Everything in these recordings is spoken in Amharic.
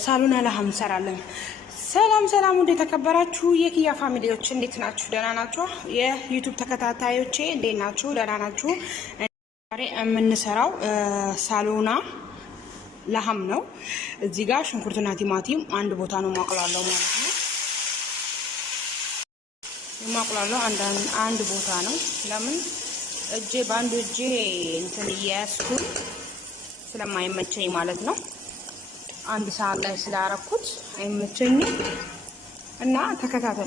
ሳሎና ለሐም እንሰራለን። ሰላም እንዴት ተከበራችሁ የኪያ ፋሚሊዎች እንዴት ናችሁ? ደህና ናችሁ? የዩቲዩብ ተከታታዮቼ እንዴት ናችሁ? ደህና ናችሁ? ዛሬ የምንሰራው ሳሎና ለሐም ነው። እዚህ ጋር ሽንኩርትና ቲማቲም አንድ ቦታ ነው ማቅላለሁ ማለት ነው። የማቅላለሁ አንድ ቦታ ነው። ለምን በአንድ እጄ እንትን እያያዝኩኝ ስለማይመቸኝ ማለት ነው። አንድ ሰዓት ላይ ስላረኩት አይመቸኝም እና ተከታተሉ።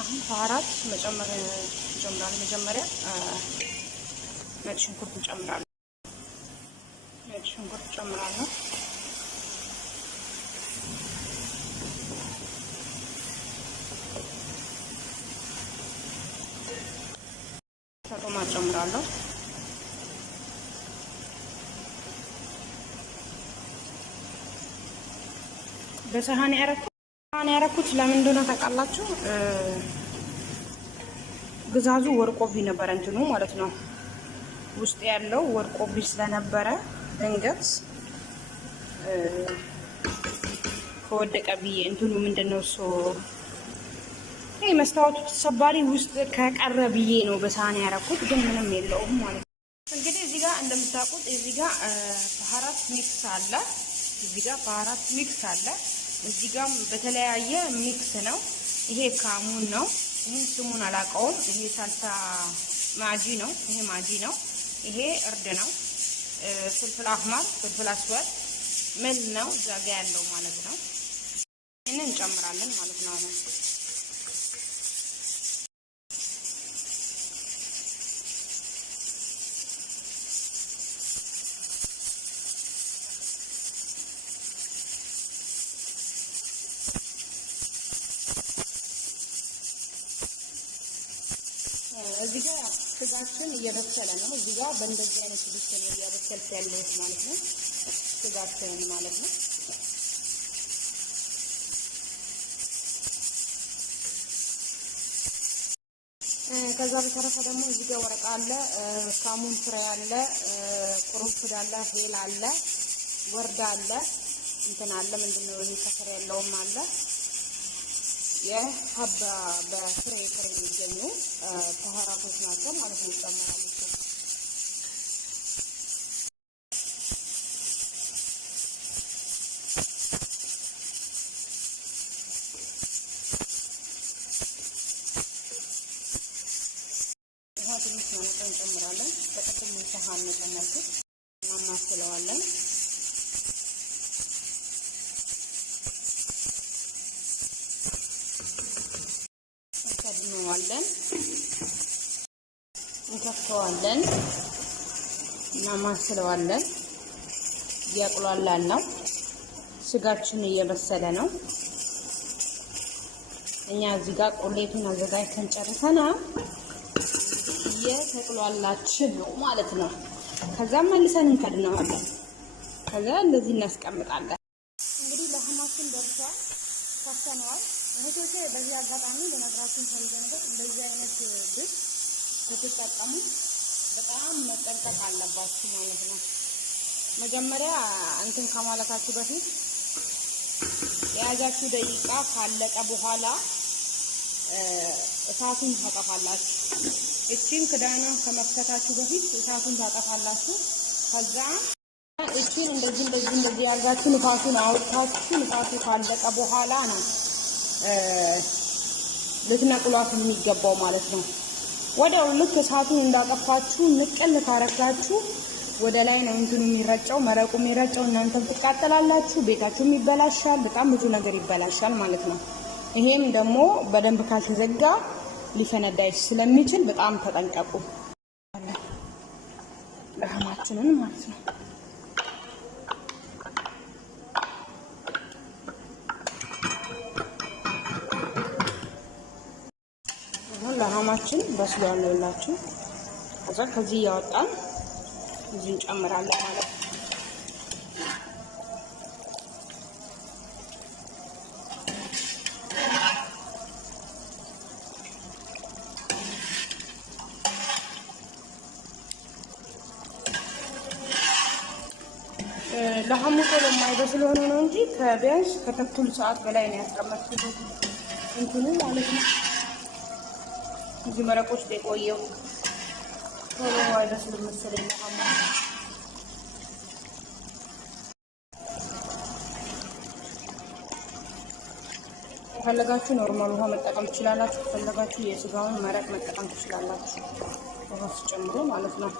አሁን በአራት መጨመር ጀምራለሁ። መጀመሪያ ነጭ ሽንኩርት ጨምራለሁ። ቶማት ጨምራለሁ። በሰሃን ያረኩት ለምን እንደሆነ ታውቃላችሁ? ግዛዙ ወርቆቢ ነበር እንትኑ ማለት ነው። ውስጥ ያለው ወርቆቢ ስለነበረ ድንገት ከወደቀ ብዬ እንትኑ ምንድነው እሱ መስታወቱ ተሰባሪ ውስጥ ከቀረ ብዬ ነው በሰሃን ያረኩት፣ ግን ምንም የለውም ማለት ነው። እንግዲህ እዚህ ጋር እንደምታውቁት እዚህ ጋር ባህራት ሚክስ አለ። እዚህ ጋር በተለያየ ሚክስ ነው። ይሄ ካሙን ነው። ይሄ ስሙን አላውቀውም። ይሄ ሳልሳ ማጂ ነው። ይሄ እርድ ነው። ፍልፍል አህማር፣ ፍልፍል አስወድ ምን ነው እዛ ጋ ያለው ማለት ነው። ይሄንን እንጨምራለን ማለት ነው። አሁን እዚህ ጋር ስጋችን እየበሰለ ነው። እዚህ ጋር በእንደዚህ አይነት ድስት ነው እያበሰልኩ ያለሁት ማለት ነው። ስጋችን ማለት ነው። ከዛ በተረፈ ደግሞ እዚህ ጋር ወረቃ አለ፣ ካሙን ፍሬ አለ፣ ቁርንፉድ አለ፣ ሄል አለ፣ ወርዳ አለ፣ እንትን አለ ምንድነው ይሄ ከፍሬ ያለውም አለ። የሀባ በፍሬ የሚገኙ ባህራቶች ናቸው ማለት ነው። ይጨመራሉ። ውሃ ትንሽ ማነጫ እንጨምራለን። በቀጥታ ሰሃን መጨመርኩት እናማስለዋለን። እንከፍተዋለን እና ማስለዋለን። እያቁላላን ነው። ስጋችን እየበሰለ ነው። እኛ እዚህ ጋር ቁሌቱን አዘጋጅተን ጨርሰናል። እየተቁላላችን ነው ማለት ነው። ከዛ መልሰን እንከድነዋለን። ከዛ እንደዚህ እናስቀምጣለን። እንግዲህ ለሐማችን ደርሷል፣ ከፍተነዋል። እህቶቼ በዚህ አጋጣሚ ለነገራችን ፈልገን እንደዚህ አይነት ድስት ስትጠቀሙ በጣም መጠንቀቅ አለባችሁ ማለት ነው። መጀመሪያ እንትን ከማለታችሁ በፊት የያዛችሁ ደቂቃ ካለቀ በኋላ እሳቱን ታጠፋላችሁ። እቺን ክዳና ከመክተታችሁ በፊት እሳቱን ታጠፋላችሁ። ከዛ እቺን እንደዚህ ያርጋችሁ ንፋሱን አውጥታችሁ ንፋሱ ካለቀ በኋላ ነው ልትነቅሏት የሚገባው ማለት ነው። ወዲያው ልክ እሳቱን እንዳጠፋችሁ ንቅል ካረጋችሁ ወደ ላይ ነው እንትኑ የሚረጨው፣ መረቁ የሚረጨው። እናንተም ትቃጠላላችሁ፣ ቤታችሁም ይበላሻል፣ በጣም ብዙ ነገር ይበላሻል ማለት ነው። ይሄም ደግሞ በደንብ ካልተዘጋ ሊፈነዳ ስለሚችል በጣም ተጠንቀቁ። ለሐማችንን ማለት ነው። ለሐማችን በስሏል ያላችሁ። ከዛ ከዚህ ያወጣን እዚህ እንጨምራለን ማለት ነው። ለሐሙ ቶሎ የማይበስል ሆኖ ነው እንጂ ከቢያንስ ከተኩል ሰዓት በላይ ነው ያስቀመጥኩት እንትኑ ማለት ነው። እዚህ መረቆች የቆየው ቶሎ አይበስልም መሰለኝ ለሐሙ። ከፈለጋችሁ ኖርማል ውሃ መጠቀም ትችላላችሁ። ከፈለጋችሁ የስጋውን መረቅ መጠቀም ትችላላችሁ። ውሃ ጨምሮ ማለት ነው።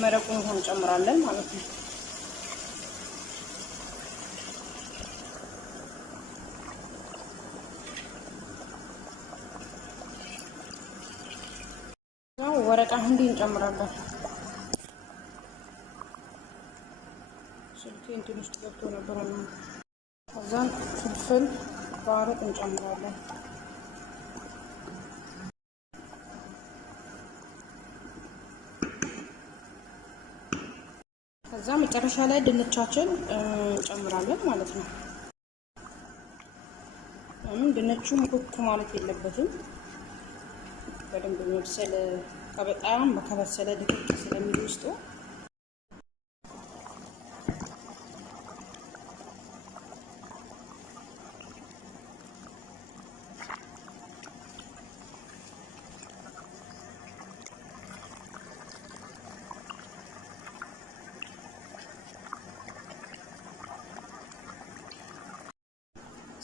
መረቁን ውሃ እንጨምራለን ማለት ነው። ወረቃ ህንዲ እንጨምራለን። ስልኬ እንትን ውስጥ ገብቶ ነበር ነው። ከዛን ፍልፍል ባሮጥ እንጨምራለን። ከዛ መጨረሻ ላይ ድንቻችን እንጨምራለን ማለት ነው። ድንቹም ኩክ ማለት የለበትም። በደንብ መብሰል በጣም ከበሰለ ድቅቅ ስለሚል ውስጡ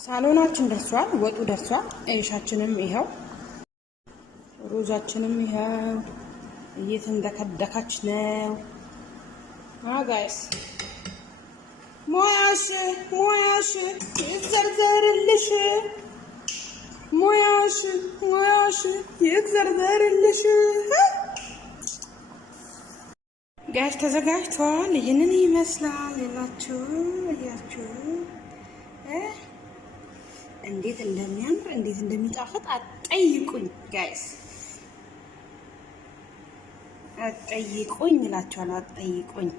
ሳሎናችን ደርሷል። ወጡ ደርሷል። አይሻችንም ይሄው ሩዛችንም ይሄው እየተንደከደከች ነው። ጋይስ ሞያሽ ይዘርዘርልሽ፣ ሞያሽ ይዘርዘርልሽ። ጋይስ ተዘጋጅቷል። ይህንን ይመስላል የላችሁ እያችሁ እንዴት እንደሚያምር እንዴት እንደሚጣፍጥ አትጠይቁኝ ጋይስ፣ አትጠይቁኝ እላችኋለሁ። አትጠይቁኝ።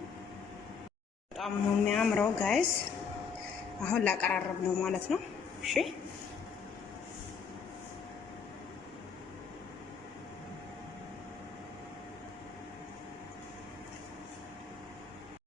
በጣም ነው የሚያምረው ጋይስ። አሁን ላቀራረብ ነው ማለት ነው። እሺ